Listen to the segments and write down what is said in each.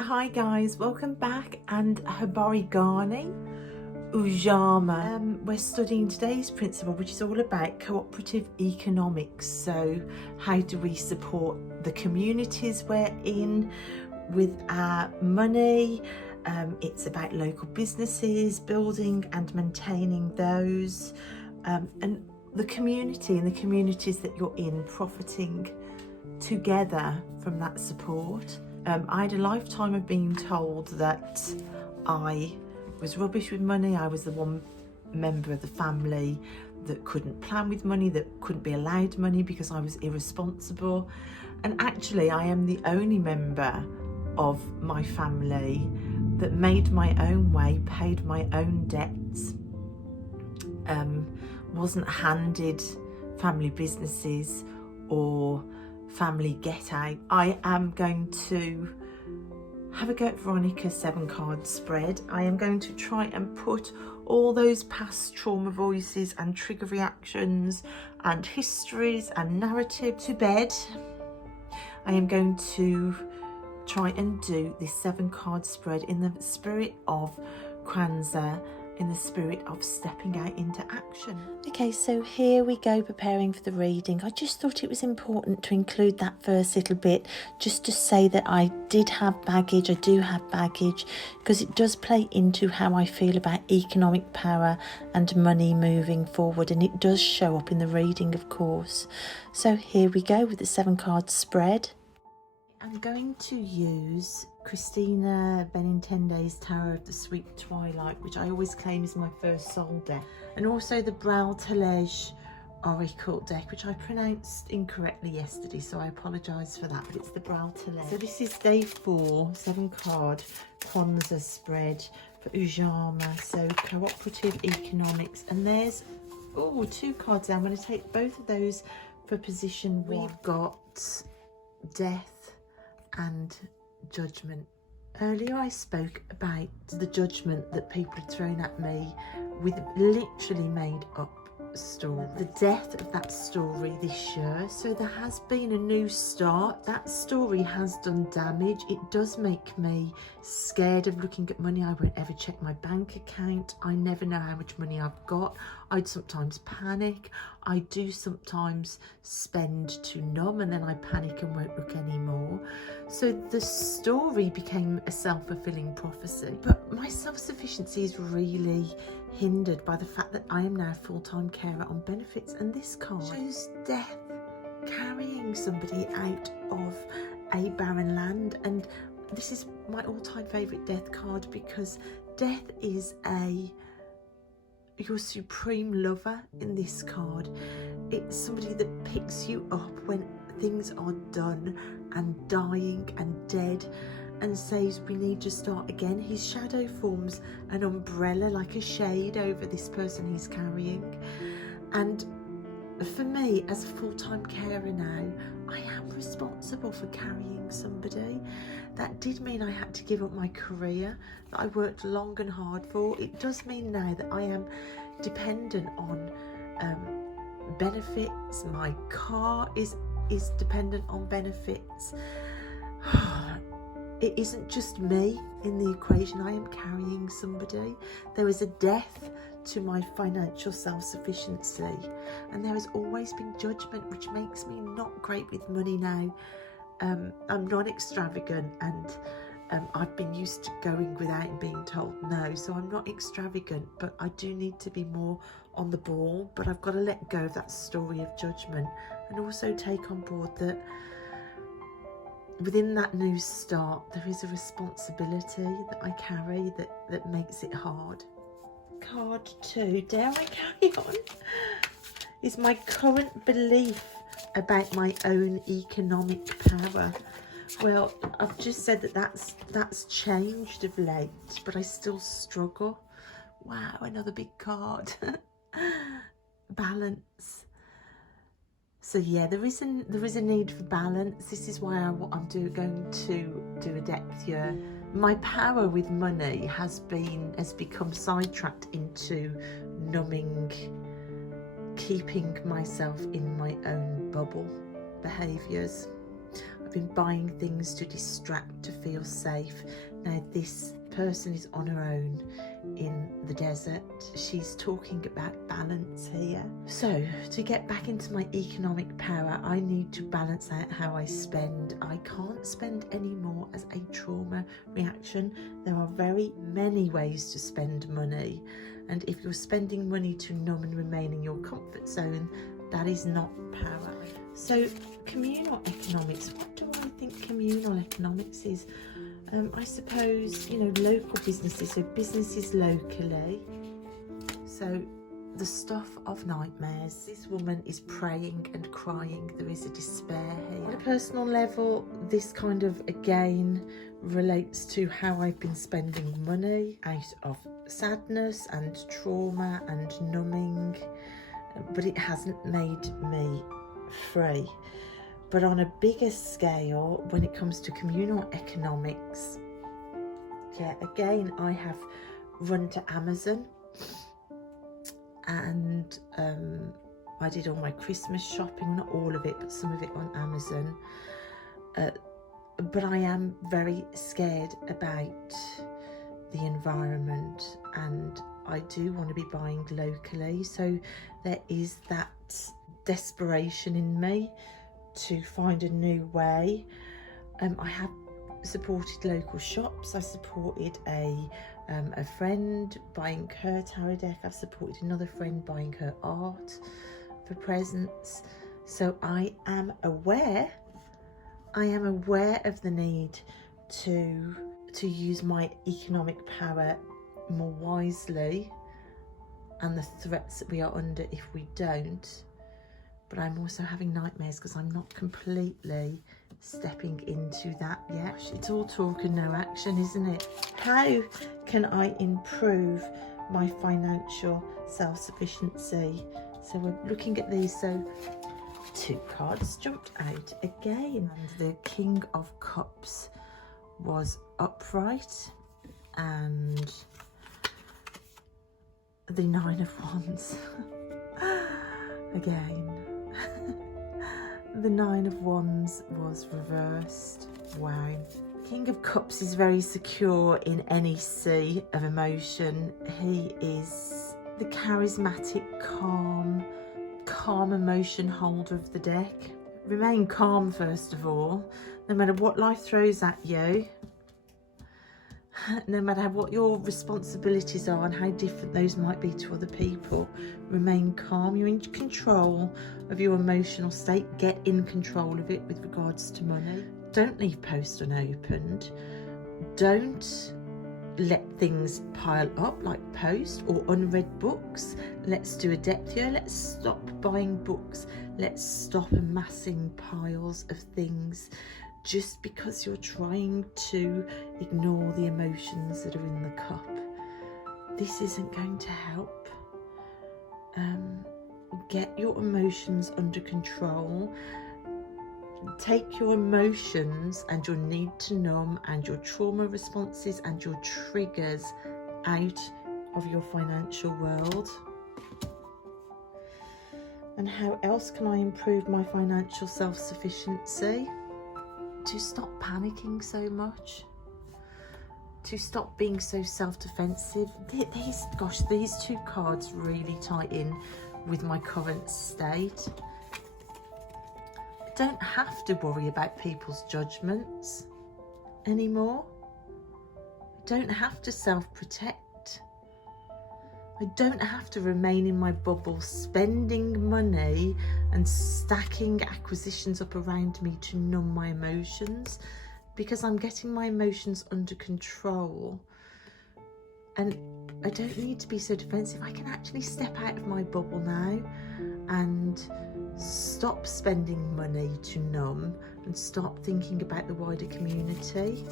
Hi guys, welcome back, and Habari gani, Ujamaa. We're studying today's principle, which is all about cooperative economics. So how do we support the communities we're in with our money? It's about local businesses, building and maintaining those, and the community and the communities that you're in profiting together from that support. I had a lifetime of being told that I was rubbish with money. I was the one member of the family that couldn't plan with money, that couldn't be allowed money because I was irresponsible. And actually I am the only member of my family that made my own way, paid my own debts, wasn't handed family businesses or family get out. I am going to have a go at Veronica's 7-card spread. I am going to try and put all those past trauma voices and trigger reactions and histories and narrative to bed. I am going to try and do this 7-card spread in the spirit of Kwanzaa, in the spirit of stepping out into action. Okay, so here we go, preparing for the reading. I just thought it was important to include that first little bit, just to say that I did have baggage, I do have baggage, because it does play into how I feel about economic power and money moving forward, and it does show up in the reading, of course. So here we go with the 7-card spread. I'm going to use Christina Benintende's Tarot of the Sweet Twilight, which I always claim is my first soul deck, and also the Brau-Talej Oracle deck, which I pronounced incorrectly yesterday, so I apologise for that, but it's the Brau-Talej. So this is day 4, 7-card Kwanzaa spread for Ujamaa, so cooperative economics, and there's 2 cards there. I'm going to take both of those for position 1. We've got death and judgment. Earlier I spoke about the judgment that people had thrown at me with literally made up story, the death of that story this year. So there has been a new start. That story has done damage. It does make me scared of looking at money. I won't ever check my bank account. I never know how much money I've got. I'd sometimes panic. I do sometimes spend to numb, and then I panic and won't look anymore. So the story became a self-fulfilling prophecy. But my self-sufficiency is really hindered by the fact that I am now a full-time carer on benefits, and this card shows death, carrying somebody out of a barren land. And this is my all-time favourite death card, because death is your supreme lover in this card. It's somebody that picks you up when things are done and dying and dead, and says we need to start again. His shadow forms an umbrella, like a shade, over this person he's carrying. And for me, as a full-time carer now, I am responsible for carrying somebody. That did mean I had to give up my career that I worked long and hard for. It does mean now that I am dependent on benefits. My car is dependent on benefits. It isn't just me in the equation. I am carrying somebody. There is a death to my financial self-sufficiency, and there has always been judgment, which makes me not great with money now. I'm not extravagant, and I've been used to going without and being told no, so I'm not extravagant, but I do need to be more on the ball. But I've got to let go of that story of judgment, and also take on board that within that new start, there is a responsibility that I carry that makes it hard. Card 2, dare I carry on, is my current belief about my own economic power. Well, I've just said that's changed of late, but I still struggle. Wow, another big card. Balance. So yeah, there is a need for balance. This is why I'm going to do a depth year. My power with money has become sidetracked into numbing, keeping myself in my own bubble behaviours. I've been buying things to distract, to feel safe. Now this person is on her own in the desert. She's talking about balance here. So to get back into my economic power, I need to balance out how I spend. I can't spend any more as a trauma reaction. There are very many ways to spend money, and if you're spending money to numb and remain in your comfort zone, that is not power. So communal economics, what do I think communal economics is? I suppose, local businesses, so businesses locally. So the stuff of nightmares. This woman is praying and crying. There is a despair here. On a personal level, this kind of, again, relates to how I've been spending money out of sadness and trauma and numbing, but it hasn't made me free. But on a bigger scale, when it comes to communal economics, again, I have run to Amazon, and I did all my Christmas shopping, not all of it, but some of it on Amazon. But I am very scared about the environment, and I do want to be buying locally. So there is that desperation in me to find a new way. I have supported local shops. I supported a friend buying her tarot deck. I've supported another friend buying her art for presents. So I am aware of the need to use my economic power more wisely, and the threats that we are under if we don't. But I'm also having nightmares because I'm not completely stepping into that yet. It's all talk and no action, isn't it? How can I improve my financial self-sufficiency? So we're looking at these. So 2 cards jumped out again, and the King of Cups was upright, and the 9 of Wands again. The 9 of Wands was reversed. Wow. King of Cups is very secure in any sea of emotion. He is the charismatic, calm emotion holder of the deck. Remain calm, first of all, no matter what life throws at you. No matter what your responsibilities are and how different those might be to other people, remain calm. You're in control of your emotional state. Get in control of it with regards to money. Don't leave posts unopened. Don't let things pile up like post or unread books. Let's do a depth here. Let's stop buying books. Let's stop amassing piles of things just because you're trying to ignore the emotions that are in the cup. This isn't going to help. Get your emotions under control. Take your emotions and your need to numb and your trauma responses and your triggers out of your financial world. And how else can I improve my financial self-sufficiency? To stop panicking so much, to stop being so self-defensive. These 2 cards really tie in with my current state. I don't have to worry about people's judgments anymore. I don't have to self-protect. I don't have to remain in my bubble spending money and stacking acquisitions up around me to numb my emotions, because I'm getting my emotions under control. And I don't need to be so defensive. I can actually step out of my bubble now and stop spending money to numb and start thinking about the wider community.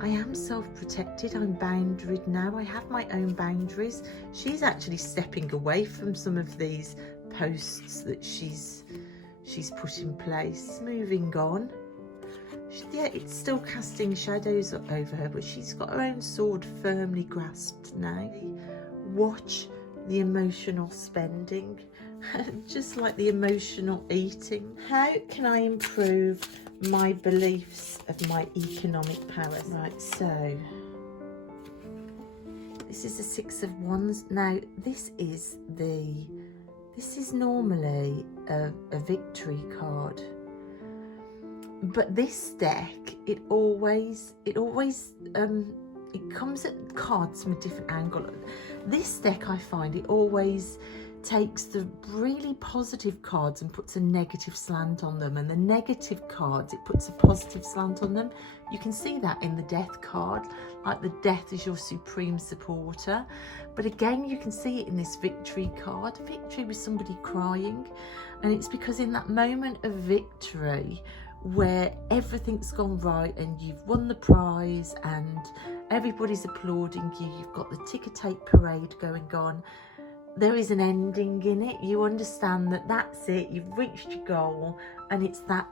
I am self-protected. I'm boundaried now. I have my own boundaries. She's actually stepping away from some of these posts that she's put in place. Moving on. Yeah, it's still casting shadows over her, but she's got her own sword firmly grasped now. Watch the emotional spending. just like the emotional eating. How can I improve my beliefs of my economic power? Right, so this is the Six of Wands. Now this is normally a victory card, but this deck, it comes at cards from a different angle. This deck, I find, it always takes the really positive cards and puts a negative slant on them, and the negative cards, it puts a positive slant on them. You can see that in the death card, like the death is your supreme supporter. But again, you can see it in this victory card. Victory with somebody crying, and it's because in that moment of victory where everything's gone right and you've won the prize and everybody's applauding you, you've got the ticker tape parade going on, there is an ending in it. You understand that that's it, you've reached your goal, and it's that,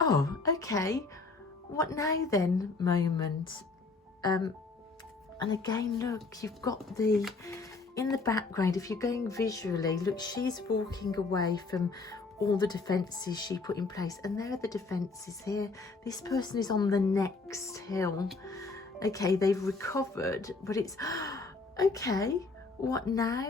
oh, okay, what now then moment. And again, look, you've got in the background, if you're going visually, look, she's walking away from all the defences she put in place, and there are the defences here. This person is on the next hill. Okay, they've recovered, but it's, okay, what now?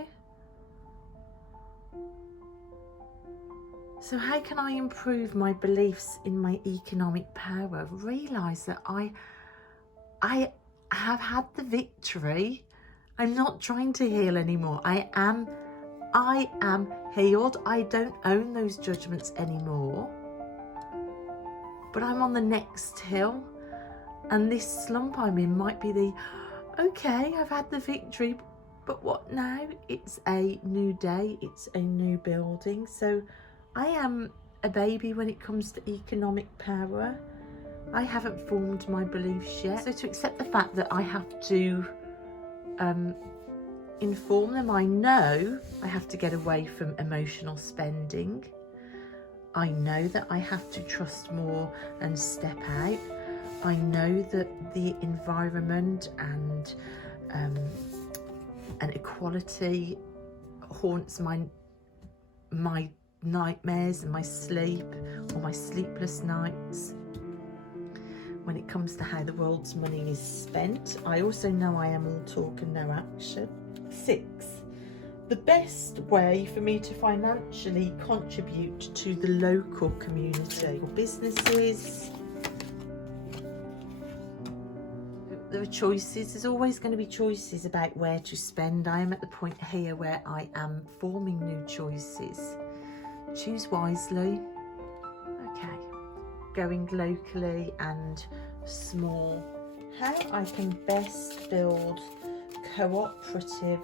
So how can I improve my beliefs in my economic power? Realise that I have had the victory. I'm not trying to heal anymore. I am healed. I don't own those judgments anymore. But I'm on the next hill, and this slump I'm in might be okay, I've had the victory, but what now? It's a new day, it's a new building. So I am a baby when it comes to economic power. I haven't formed my beliefs yet. So to accept the fact that I have to inform them, I know I have to get away from emotional spending. I know that I have to trust more and step out. I know that the environment and equality haunts my nightmares and my sleep, or my sleepless nights. When it comes to how the world's money is spent, I also know I am all talk and no action. 6. The best way for me to financially contribute to the local community or businesses. There are choices. There's always going to be choices about where to spend. I am at the point here where I am forming new choices. Choose wisely. Okay. Going locally and small. How I can best build cooperative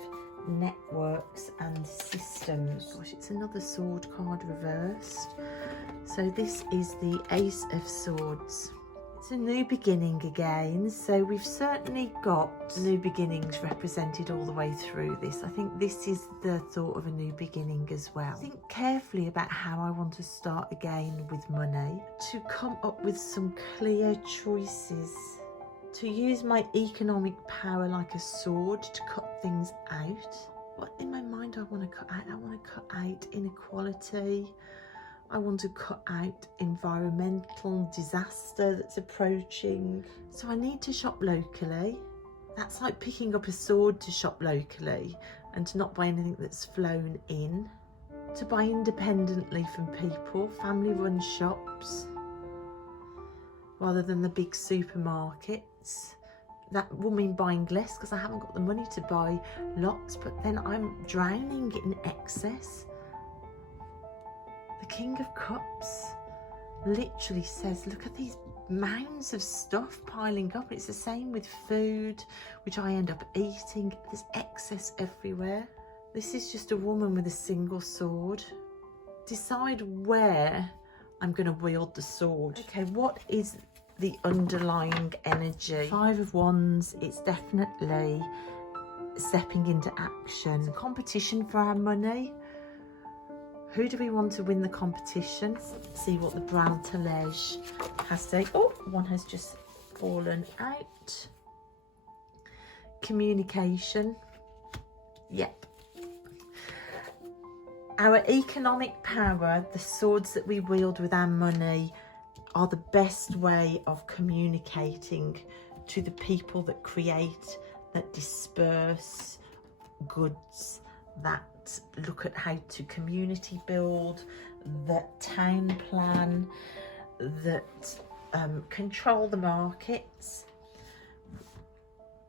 networks and systems. Gosh, it's another sword card reversed. So this is the Ace of Swords. It's a new beginning again, so we've certainly got new beginnings represented all the way through this. I think this is the thought of a new beginning as well. Think carefully about how I want to start again with money, to come up with some clear choices, to use my economic power like a sword to cut things out. What in my mind I want to cut out? I want to cut out inequality. I want to cut out environmental disaster that's approaching. So I need to shop locally. That's like picking up a sword to shop locally and to not buy anything that's flown in. To buy independently from people, family-run shops, rather than the big supermarkets. That will mean buying less because I haven't got the money to buy lots, but then I'm drowning in excess. The King of Cups literally says, look at these mounds of stuff piling up. It's the same with food, which I end up eating. There's excess everywhere. This is just a woman with a single sword. Decide where I'm going to wield the sword. Okay, what is the underlying energy? 5 of Wands, it's definitely stepping into action. It's a competition for our money. Who do we want to win the competition? Let's see what the Brown Talège has to say. Oh, one has just fallen out. Communication. Yep. Our economic power, the swords that we wield with our money, are the best way of communicating to the people that create, that disperse goods, that look at how to community build, that town plan, that control the markets.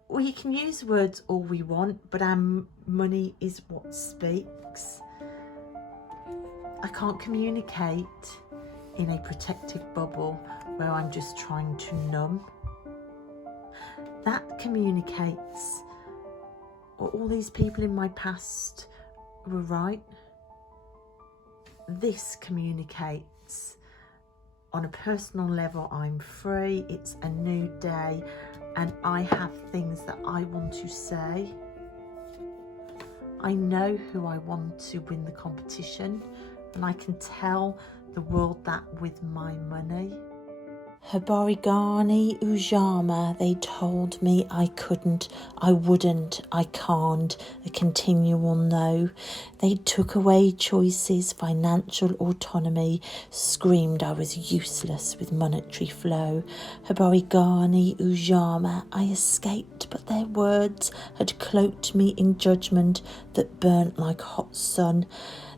We can use words all we want, but our money is what speaks. I can't communicate in a protective bubble where I'm just trying to numb. That communicates, all these people in my past were right. This communicates, on a personal level, I'm free, it's a new day, and I have things that I want to say. I know who I want to win the competition, and I can tell the world that with my money. Habari, gani, Ujamaa, they told me I couldn't, I wouldn't, I can't, a continual no. They took away choices, financial autonomy, screamed I was useless with monetary flow. Habari, gani, Ujamaa, I escaped, but their words had cloaked me in judgment that burnt like hot sun.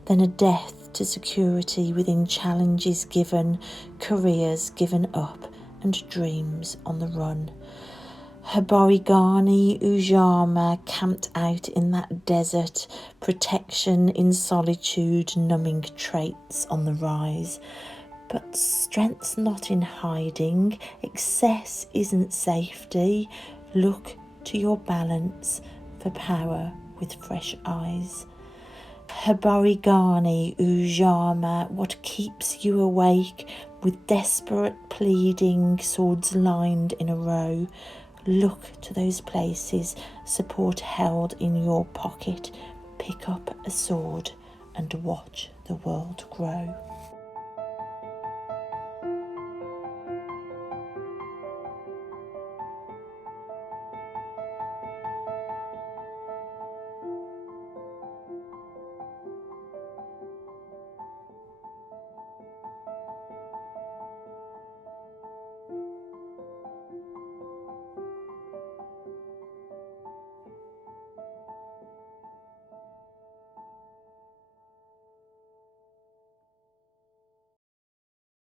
Then a death to security within challenges given, careers given up, and dreams on the run. Habari, gani, Ujamaa, camped out in that desert, protection in solitude, numbing traits on the rise. But strength's not in hiding, excess isn't safety. Look to your balance for power with fresh eyes. Habari, gani, Ujamaa, what keeps you awake with desperate pleading, swords lined in a row? Look to those places, support held in your pocket. Pick up a sword and watch the world grow.